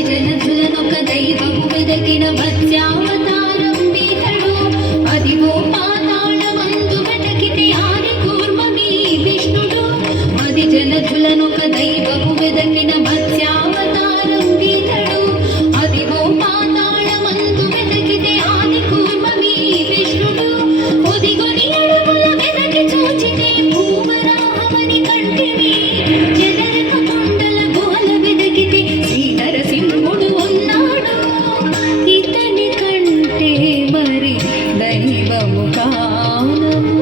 జనధులనొక దైవము వెదకిన మత్స్యావతారం వీతడు అదివో పాతాళమందు వెదకితే ఆది కూర్మమీ విష్ణుడు అది జనధులనొక దైవము వెదకిన మత్స్యావతారం వీతడు అదివో పాతాళమందు వెదకితే ఆది కూర్మమీ విష్ణుడు ఒదిగొని అడుగుల వెదకి చూచితే భూవరాహమని కంటివి జనరక కొండల గుహల వెదకితే శ్రీనరసింహుడు ఉన్నాడు ఇతని కంటే మరి దైవము కానము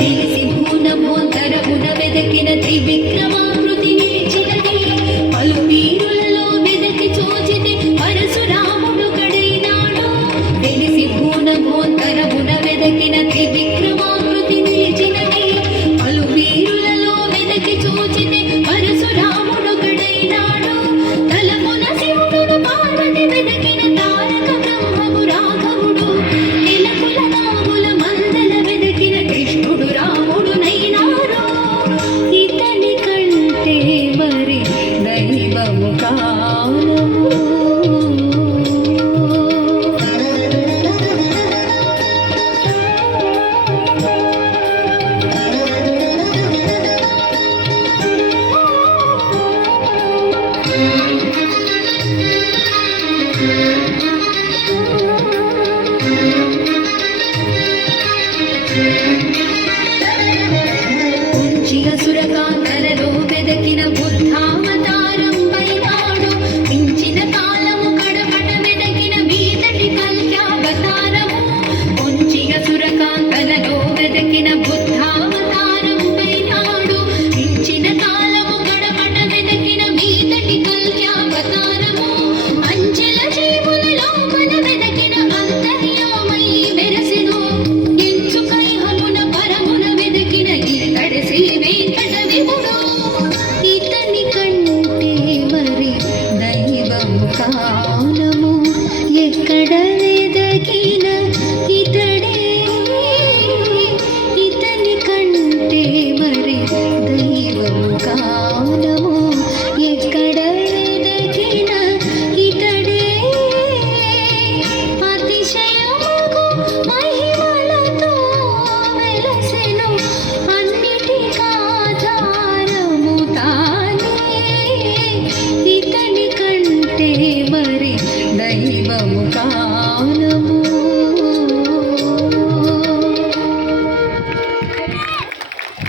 తెలిసి భూనమోంతరమున వెదకిన త్రివిక్రమాకృతి నిలిచినది పలు వీరులలో వెదకి చూచితే పరశురాముడు కడైనాడు తెలిసి భూనమోంతరమున వెదకిన త్రివిక్రమాకృతి నిలిచినది పలు వీరులలో వెదకి చూచితే పరశురాముడు కడైనాడు తలమున శివుడు పార్వతి వెదకిన తారక బ్రహ్మము రాఘవుడు ఎలకుల నాగుల మందల వెదకిన కృష్ణుడు రాముడు నైనాడు ఇతని కంటే మరి దైవము కానము సురకాంతలలో వెదకిన బుద్ధావతారం వైనాడు మించిన కాలము కడపట వెదకిన వీతటి కల్యావతారము కొంచిగ సురకాంతలలో వెదకిన బుద్ధావతారం వైనాడు మించిన కాలము కడపట వెదకిన వీతటి కల్యావతారము అంచెల జీవుల లోపల వెదకిన అంతర్యామై వెరసెను ఎంచుకైహమున పరమున వెదకిన ఇతడి శ్రీ వెంకట విభుడు ఇతని కంటే మరి దైవము కానము ఎక్కడ వెదకిన ఇతడే ఇతని కంటే మరి దైవము కానము ఎక్కడ వెదకిన ఇతడే అతిశయముగు మహిమలతో వెలసెను అన్నిటికాధారము తానే ఇతని